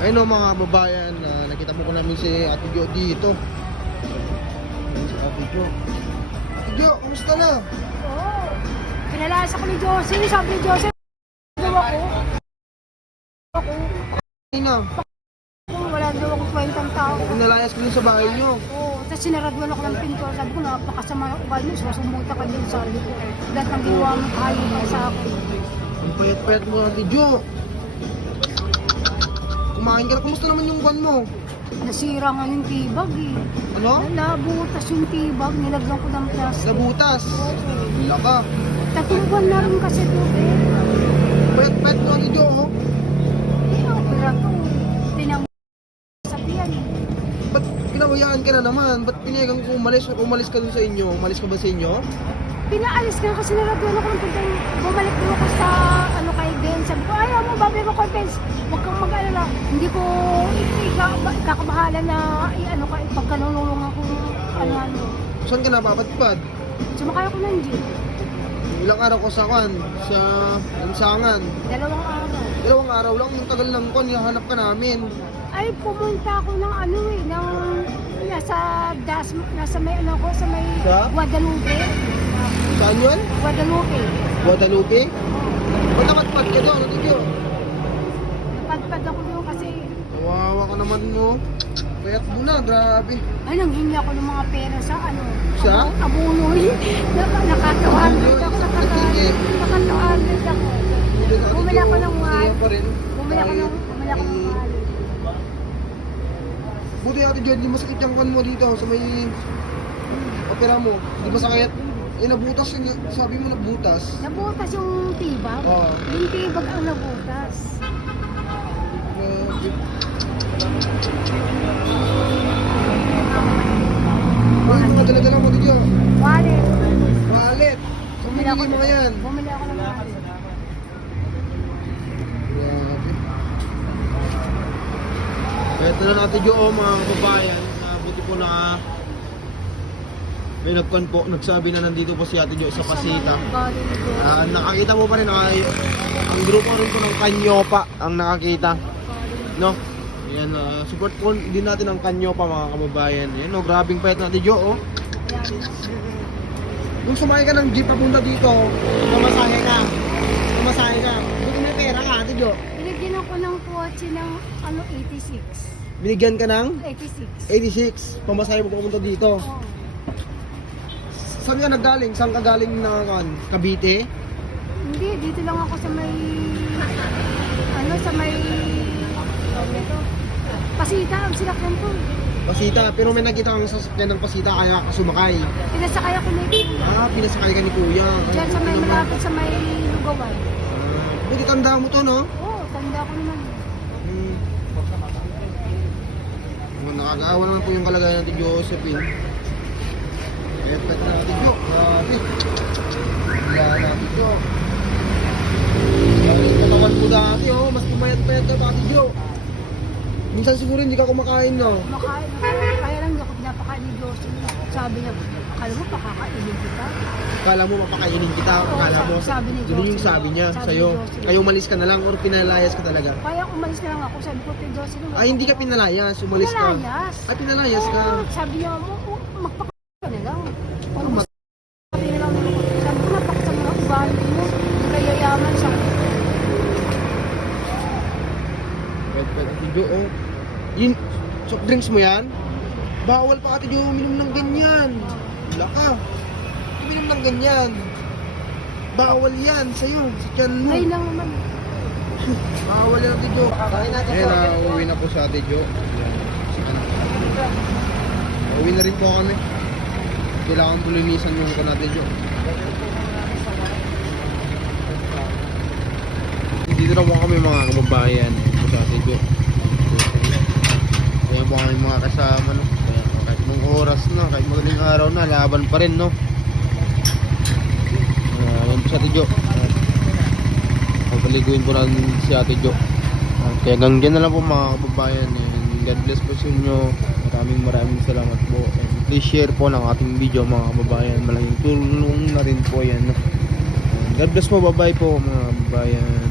Ayun o mga babayan, ah, nakita mo ko namin si Ate Jo dito. Si Ate Jo. Ate Jo, kumusta na? Oo. Pinalayas ako ni Josie. Sabi ni Josie, daw ako. Ako. Ina, Kung wala daw ako kwentang tao. pinalayas ko sa bahay nyo. Oo. Tapos sinaraduan ako ng pinto. Sabi ko, napakasama ng ugali mo. Sumusumuta ka din sa ko. Lahat ng ginawa mo kayo ka sa akin. Ang payat-payat mo Ate Jo. Kumain ka na, kumusta naman yung buwan mo? Nasira nga yung tibag eh. Ano? Nabutas yung tibag. Nilagyan ko ng plastic. Nabutas. Wala ka. Tatlong buwan na rin kasi ito eh. Payat-payat mo Ate Jo. oh. Eh, opera to. Tinang sa piyan eh. Ba't pinawayaan ka na naman? Ba't pinayagan ko umalis? Umalis ka dun sa inyo? Umalis ka ba sa inyo? Pinaalis ka kasi naraduan ako ng pintang bumalik din ako sa ano kay Ben. Sabi ko, ayaw mo, babi ko confidence. Huwag. Hindi ko ika- ikakabahala na ano ka, pagkanulungan ako ano ano. Saan ka napapadpad? Sumakay ako ng jeep. Ilang araw ko sa kan? Sa Lansangan. Dalawang araw. Dalawang araw lang, yung tagal lang ko, nihanap ka namin. Ay, pumunta ako ng ano eh, ng nasa das, nasa may ano ko, sa may Sa? Guadalupe. Saan yun? Guadalupe. Guadalupe? Ba't nakatpad ka doon? Ano yun? Napadpad ako doon ka naman mo. Payat mo na, grabe. Ay, nanghingi ako ng mga pera sa ano? Sa? Abunoy. Nak- Nakatawanan Abunoy? ako. Sige. Nakatawanan ako. Bumili ako ng rin. Bumili ako ng, bumili ako ng wallet. Buti ate John, di masakit yung kan mo dito sa may opera mo. Di ba sakit? Eh, nabutas yun. Sabi mo nabutas. Nabutas yung tibag. Oo. Yung tibag ang nabutas. Grabe. Uy, mga dala-dala mo dito. Wallet. Wallet. Saan mo mga yan? Bumili ako ng wallet. Grabe. Ito na natin yung mga kababayan. na buti po na may nagpan po, nagsabi na nandito po si Ate Jo sa Pasita. Ah, nakakita mo pa rin ay ang grupo rin po ng Kanyopa ang nakakita. No? Yan, ah, support po din natin ang Kanyopa mga kababayan. Yan, no, grabing payat natin Jo, oh. Ayan. Kung sumakay ka ng jeep papunta dito, mamasahe ka. Mamasahe ka. Buti may pera ka, Ate Jo. Binigyan ako ng kotse ng ano 86. Binigyan ka ng 86. 86. Pamasahe mo papunta dito. Oo. Saan ka naggaling? Saan ka galing na kan? Cavite? Hindi, dito lang ako sa may ano sa may tawag nito? Pasita, ang sinakyan ko. Pasita. Pero may nakita kang sasakyan ng Pasita kaya ka sumakay. Pinasakay ako nito. Ah, pinasakay ka ni Kuya. Diyan sa may malapit sa may lugawan. Ah, Buti tanda mo to, no? Oo, tanda ko naman. Hmm. Oh, nakakaawa naman po yung kalagayan natin Josephine. Effect na natin Jo. Grabe. Wala natin. Ang katawan mo dati, oh. Mas pumayat-payat ka pa, Ate Jo. Minsan siguro hindi ka kumakain, no? Makain ako. Kaya lang hindi ako pinapakain ni Josie. Sabi niya, akala mo pakakainin kita. Akala mo mapakainin kita, Oo, akala mo. sabi ni Yun yung sabi niya Sabi sa'yo. Kayo umalis ka na lang or pinalayas ka talaga. Kaya umalis na lang ako. Sabi ko kay Josie. Ay, hindi ka pinalayas, umalis ka. Pinalayas. Ay, pinalayas ka. Oo, sabi niya, "Mo- magpakain ka na lang. Ano Ano mag- Sabi na lang ako. Sabi ko, napakasama ng ugali mo. Hindi kayo yaman sa Pwede, pwede. Ate Jo, oh. Yun, soft drinks mo yan? Bawal pa Ate Jo uminom ng ganyan. Wala ka. Uminom ng ganyan. Bawal yan sa'yo, sa tiyan mo. Ngayon lang naman. Bawal yan. Kain natin Ayan na, uwi na po sa Jo. Uwi na rin po kami. Kailangan po linisan yung ko natin Jo. Dito na po kami mga kababayan po sa Ate Jo. Kaya po kami mga kasama no. Kaya kahit mong oras na, kahit madaling araw na, laban pa rin no. Uh, yan po sa Ate Jo. Ayan. Papaliguin po natin si Ate Jo. At kaya hanggang na lang po mga kababayan. And God bless po sa inyo. Maraming maraming salamat po. And please share po ng ating video mga kababayan. Malaking tulong na rin po yan. God bless po. Bye bye po mga kababayan.